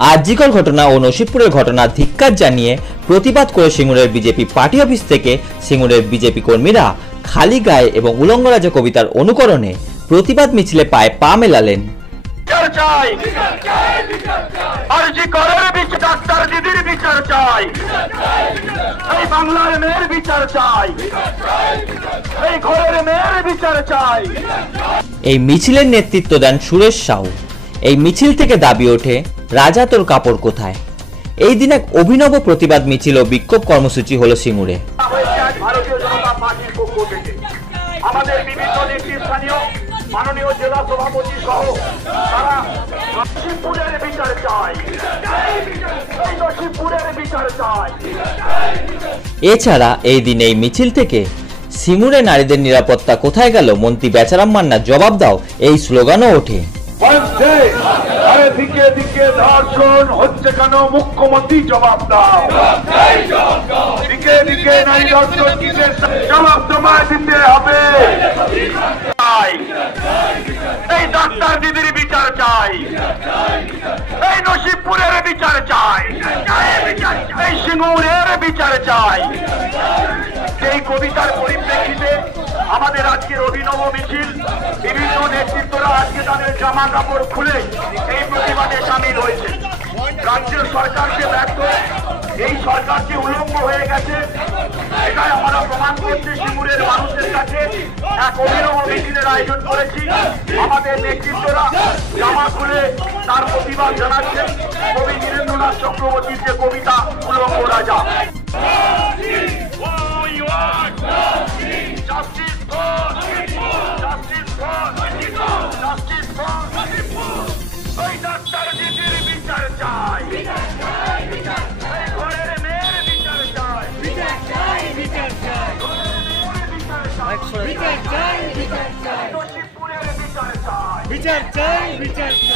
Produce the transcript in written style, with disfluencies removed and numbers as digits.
আরজিকর ঘটনা ও নসিবপুরের ঘটনা ধিক্কার জানিয়ে প্রতিবাদ করে সিঙ্গুরের বিজেপি পার্টি অফিস থেকে সিঙ্গুরের বিজেপি কর্মীরা খালি গায়ে এবং উলঙ্গ রাজা কবিতার অনুকরণে প্রতিবাদ মিছিলে পায়ে পা মেলালেন। এই মিছিলের নেতৃত্ব দেন সুরেশ সাউ। এই মিছিল থেকে দাবি ওঠে, রাজা তোর কাপড় কোথায়। এই দিন এক অভিনব প্রতিবাদ মিছিল ও বিক্ষোভ কর্মসূচি হলো সিঙ্গুরে। ভারতীয় জনতা পার্টির পক্ষ থেকে আমাদের বিভিন্ন নেতৃস্থানীয় মাননীয় জেলা সভাপতি সহ তারা নসিবপুরের বিচার চায়, নসিবপুরের বিচার চায়। এছাড়া এই দিন এই মিছিল থেকে সিঙ্গুরে নারীদের নিরাপত্তা কোথায় গেল, মন্ত্রী বেচারাম মান্না জবাব দাও, এই স্লোগানও ওঠে। আরে দিকে দিকে ধর্ষণ হচ্ছে কেন, মুখ্যমন্ত্রী জবাব দাও। দিকে দিকে নারী ধর্ষণ জবাব তোমায় দিতে হবে। এই ডাক্তার দিদির বিচার চাই, এই নসিবপুরের বিচার চাই, এই সিঙ্গুরের বিচার চাই। এই কবিতার পরিপ্রেক্ষিতে আমাদের আজকের অভিনব মিছিল, বিভিন্ন নেতৃত্বরা আজকে তাদের জামা কাপড় খুলে এই প্রতিবাদে সামিল হয়েছে। রাজ্যের সরকারকে ব্যর্থ, এই সরকারকে উলঙ্গ হয়ে গেছে, এটাই আমরা প্রমাণ করছি। সিঙ্গুরের মানুষের কাছে এক অভিনব মিছিলের আয়োজন করেছি। আমাদের নেতৃত্বরা জামা খুলে তার প্রতিবাদ জানাচ্ছেন কবি নীরেন্দ্রনাথ চক্রবর্তীর যে কবিতা উলঙ্গ রাজা। বিচার চাই, বিচার চাই।